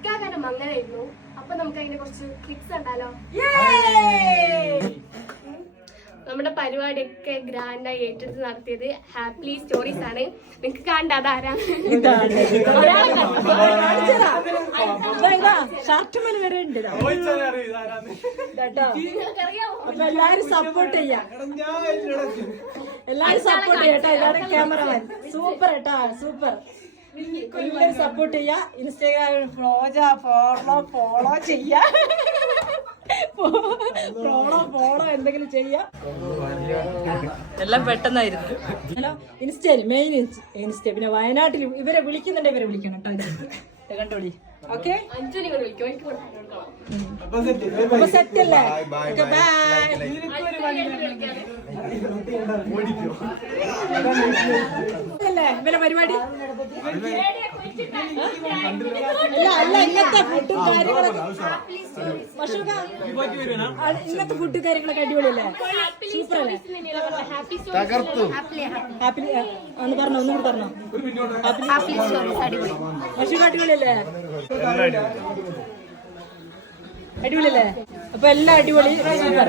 ഇക്കാകാരം അങ്ങനെയായിരുന്നു. അപ്പൊ നമുക്ക് അതിനെ കുറച്ച് ക്ലിപ്സ് കണ്ടാലോ? നമ്മുടെ പരിപാടിയൊക്കെ ഗ്രാൻഡായി ഏറ്റെടുത്ത് നടത്തിയത് ഹാപ്പി സ്റ്റോറീസ് ആണ്. നിങ്ങൾക്ക് കണ്ട അതാരാ? എല്ലാരും സപ്പോർട്ട് ചെയ്യാം, എല്ലാരും സപ്പോർട്ട് ചെയ്യട്ടോ. എല്ലാവരും ക്യാമറമാൻ സൂപ്പർ കേട്ടാ, സൂപ്പർ. എല്ലാവരും സപ്പോർട്ട് ചെയ്യാ. ഇൻസ്റ്റാഗ്രാമിൽ ഫോളോ ചെയ്യാ, ഫോളോ എന്തെങ്കിലും ചെയ്യാ. എല്ലാം പെട്ടെന്നായിരുന്നു. ഹലോ, ഇൻസ്റ്റയിൽ മെയിൻ ഇൻസ്റ്റ. പിന്നെ വയനാട്ടിൽ ഇവരെ വിളിക്കുന്നുണ്ട്, ഇവരെ വിളിക്കണം കേട്ടോ. കണ്ടോളി. ഓക്കെ, അപ്പൊ സെറ്റ് അല്ലേ? Okay, bye. അല്ലേ ഇവരെ പരിപാടി? അല്ല, ഇന്നത്തെ ഫുഡും കാര്യങ്ങളൊക്കെ ഇന്നത്തെ ഫുഡ് കാര്യങ്ങളൊക്കെ അടിപൊളിയല്ലേ? സൂപ്പറല്ലേ? ഹാപ്പി ഒന്ന് പറഞ്ഞോ, ഒന്നുകൂടി പറഞ്ഞോ. മഷൂക അടിപൊളിയല്ലേ? അടിപൊളിയല്ലേ? അപ്പൊ എല്ലാം അടിപൊളി, സൂപ്പർ.